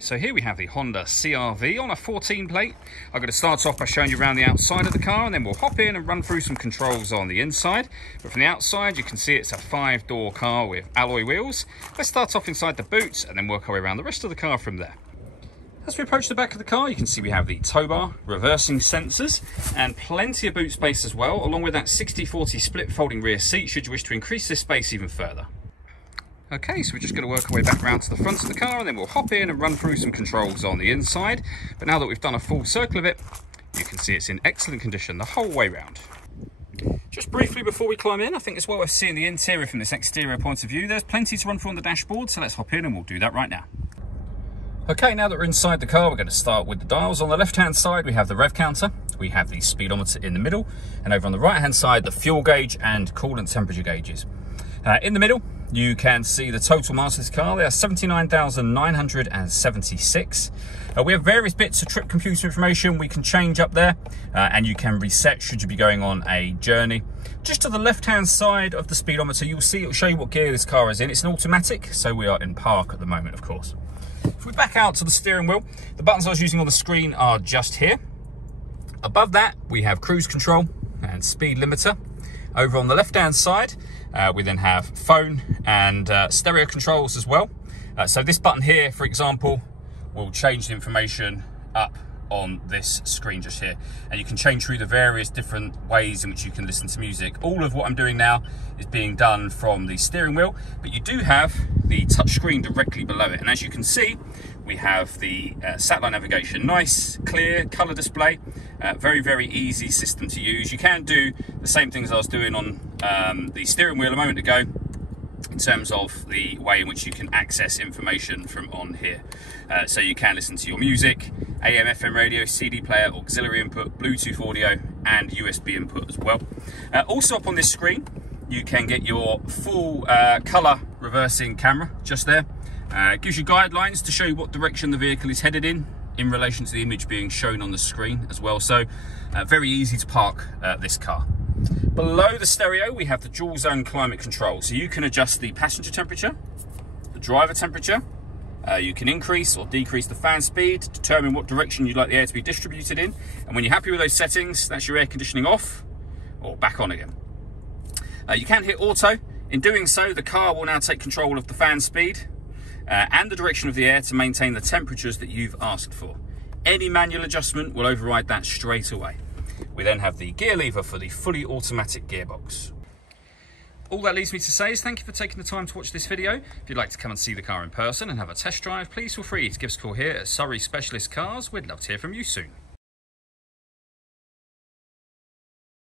So here we have the Honda CR-V on a 14 plate. I'm going to start off by showing you around the outside of the car, and then we'll hop in and run through some controls on the inside. But from the outside, you can see it's a 5-door car with alloy wheels. Let's start off inside the boot and then work our way around the rest of the car from there. As we approach the back of the car, you can see we have the tow bar, reversing sensors, and plenty of boot space as well, along with that 60/40 split folding rear seat should you wish to increase this space even further. Okay, so we're just going to work our way back around to the front of the car, and then we'll hop in and run through some controls on the inside. But now that we've done a full circle of it, you can see it's in excellent condition the whole way round. Just briefly before we climb in, I think it's well worth seeing the interior from this exterior point of view. There's plenty to run through on the dashboard, so let's hop in and we'll do that right now. Okay, now that we're inside the car, we're going to start with the dials. On the left-hand side, we have the rev counter, we have the speedometer in the middle, and over on the right-hand side, the fuel gauge and coolant temperature gauges. In the middle, you can see the total miles of this car. They are 79,976. We have various bits of trip computer information we can change up there, and you can reset should you be going on a journey. Just to the left-hand side of the speedometer, you'll see it'll show you what gear this car is in. It's an automatic, so we are in park at the moment, of course. If we back out to the steering wheel, the buttons I was using on the screen are just here. Above that, we have cruise control and speed limiter. Over on the left-hand side, we then have phone and stereo controls as well. So this button here, for example, will change the information up on this screen just here. And you can change through the various different ways in which you can listen to music. All of what I'm doing now is being done from the steering wheel, but you do have the touch screen directly below it. And as you can see, we have the satellite navigation, nice, clear, color display, very, very easy system to use. You can do the same things I was doing on the steering wheel a moment ago, in terms of the way in which you can access information from on here. So you can listen to your music, AM, FM radio, CD player, auxiliary input, Bluetooth audio, and USB input as well. Also up on this screen, you can get your full color reversing camera just there. It gives you guidelines to show you what direction the vehicle is headed in relation to the image being shown on the screen as well. So very easy to park this car. Below the stereo, we have the dual zone climate control. So you can adjust the passenger temperature, the driver temperature. You can increase or decrease the fan speed to determine what direction you'd like the air to be distributed in. And when you're happy with those settings, that's your air conditioning off or back on again. You can hit auto. In doing so, the car will now take control of the fan speed and the direction of the air to maintain the temperatures that you've asked for. Any manual adjustment will override that straight away. We then have the gear lever for the fully automatic gearbox. All that leaves me to say is thank you for taking the time to watch this video. If you'd like to come and see the car in person and have a test drive, please feel free to give us a call here at Surrey Specialist Cars. We'd love to hear from you soon.